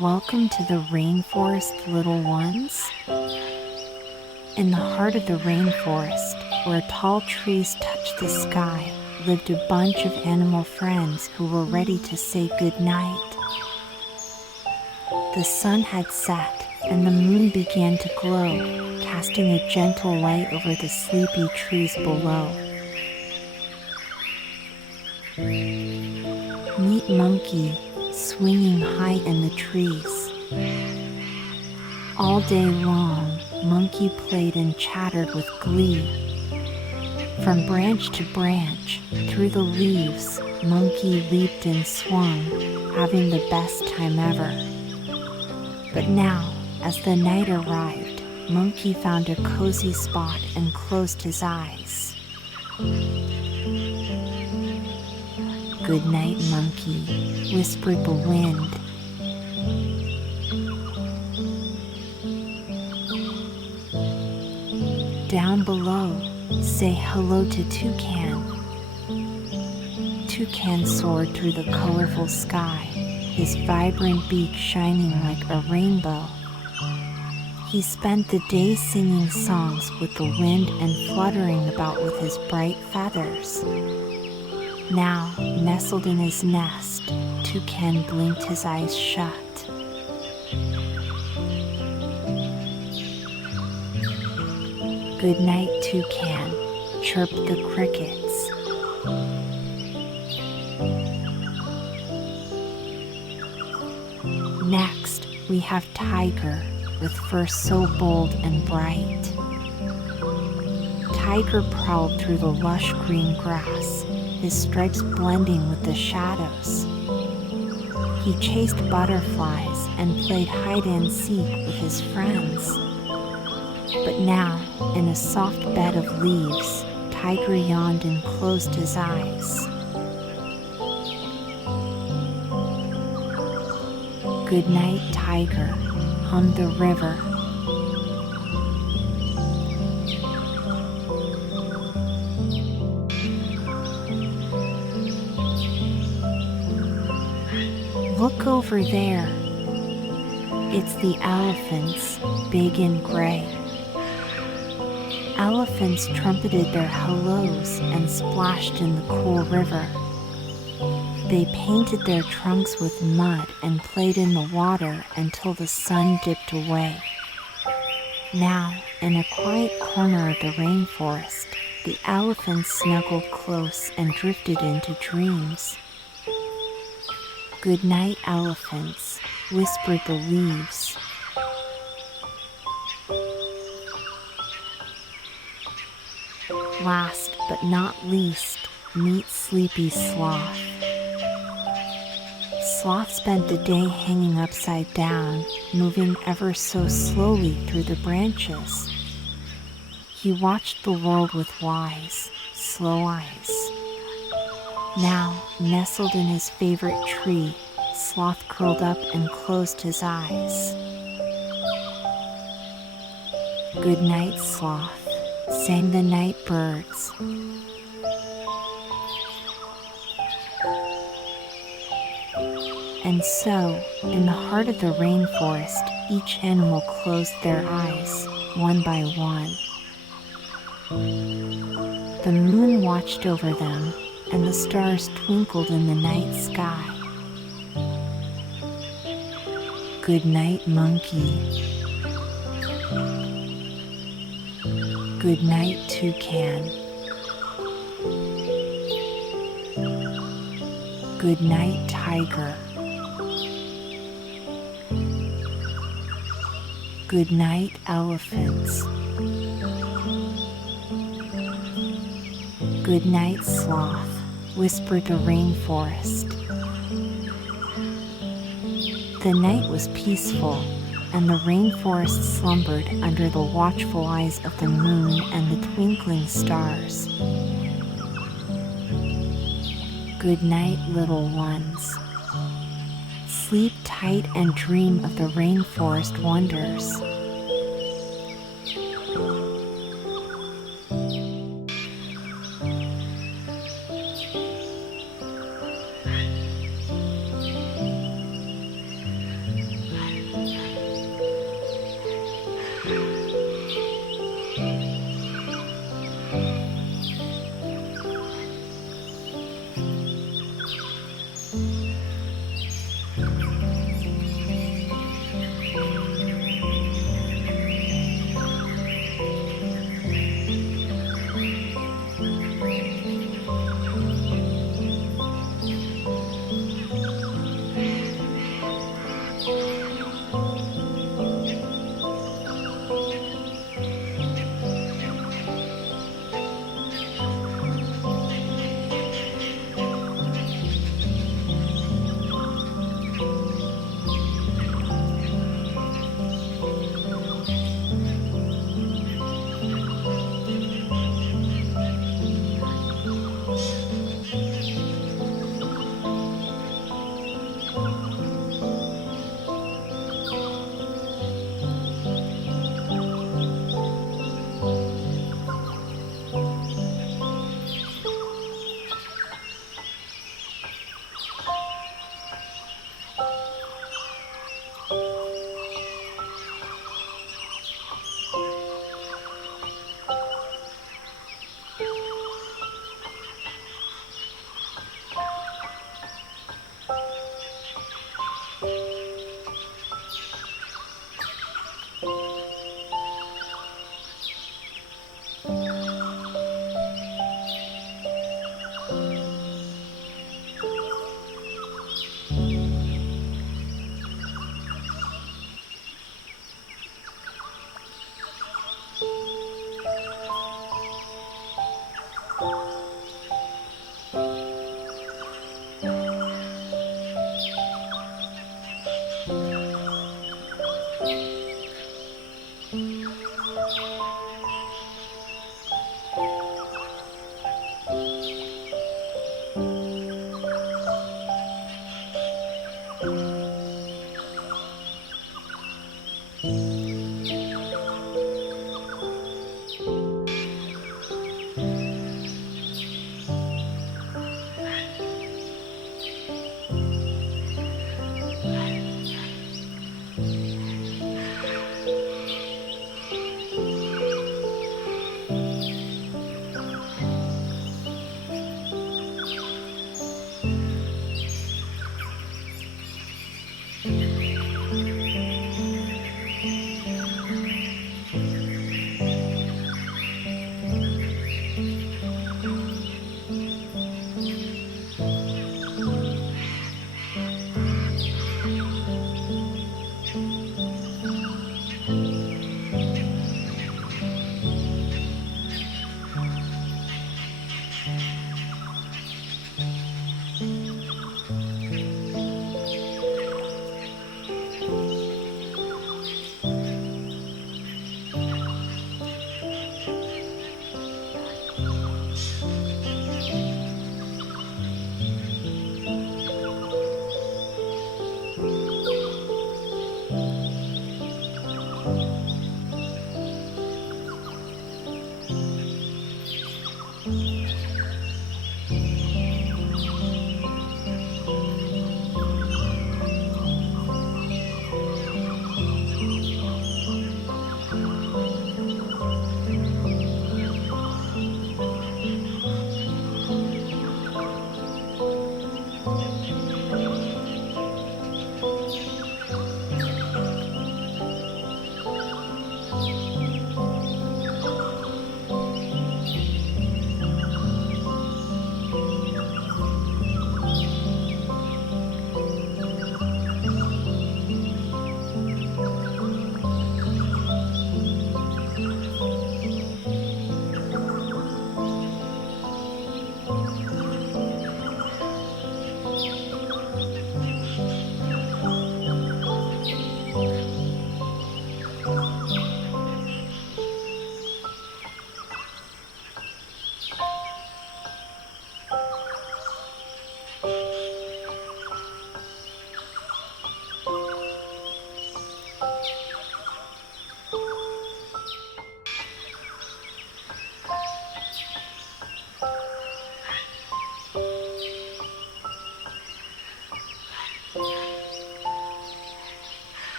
Welcome to the rainforest, little ones. In the heart of the rainforest, where tall trees touch the sky, lived a bunch of animal friends who were ready to say goodnight. The sun had set, and the moon began to glow, casting a gentle light over the sleepy trees below. Meet Monkey, swinging high in the trees. All day long, Monkey played and chattered with glee. From branch to branch, through the leaves, Monkey leaped and swung, having the best time ever. But now, as the night arrived, Monkey found a cozy spot and closed his eyes. "Good night, Monkey," whispered the wind. Down below, say hello to Toucan. Toucan soared through the colorful sky, his vibrant beak shining like a rainbow. He spent the day singing songs with the wind and fluttering about with his bright feathers. Now, nestled in his nest, Toucan blinked his eyes shut. "Good night, Toucan," chirped the crickets. Next, we have Tiger, with fur so bold and bright. Tiger prowled through the lush green grass, his stripes blending with the shadows. He chased butterflies and played hide and seek with his friends. But now, in a soft bed of leaves, Tiger yawned and closed his eyes. "Good night, Tiger," hummed the river. "Look over there. It's the elephants, big and gray." Elephants trumpeted their hellos and splashed in the cool river. They painted their trunks with mud and played in the water until the sun dipped away. Now, in a quiet corner of the rainforest, the elephants snuggled close and drifted into dreams. "Good night, elephants," whispered the leaves. Last but not least, meet Sleepy Sloth. Sloth spent the day hanging upside down, moving ever so slowly through the branches. He watched the world with wise, slow eyes. Now, nestled in his favorite tree, Sloth curled up and closed his eyes. "Good night, Sloth," sang the night birds. And so, in the heart of the rainforest, each animal closed their eyes, one by one. The moon watched over them, and the stars twinkled in the night sky. "Good night, Monkey." "Good night, Toucan." "Good night, Tiger." "Good night, elephants." "Good night, Sloth," whispered the rainforest. The night was peaceful, and the rainforest slumbered under the watchful eyes of the moon and the twinkling stars. Good night, little ones. Sleep tight and dream of the rainforest wonders.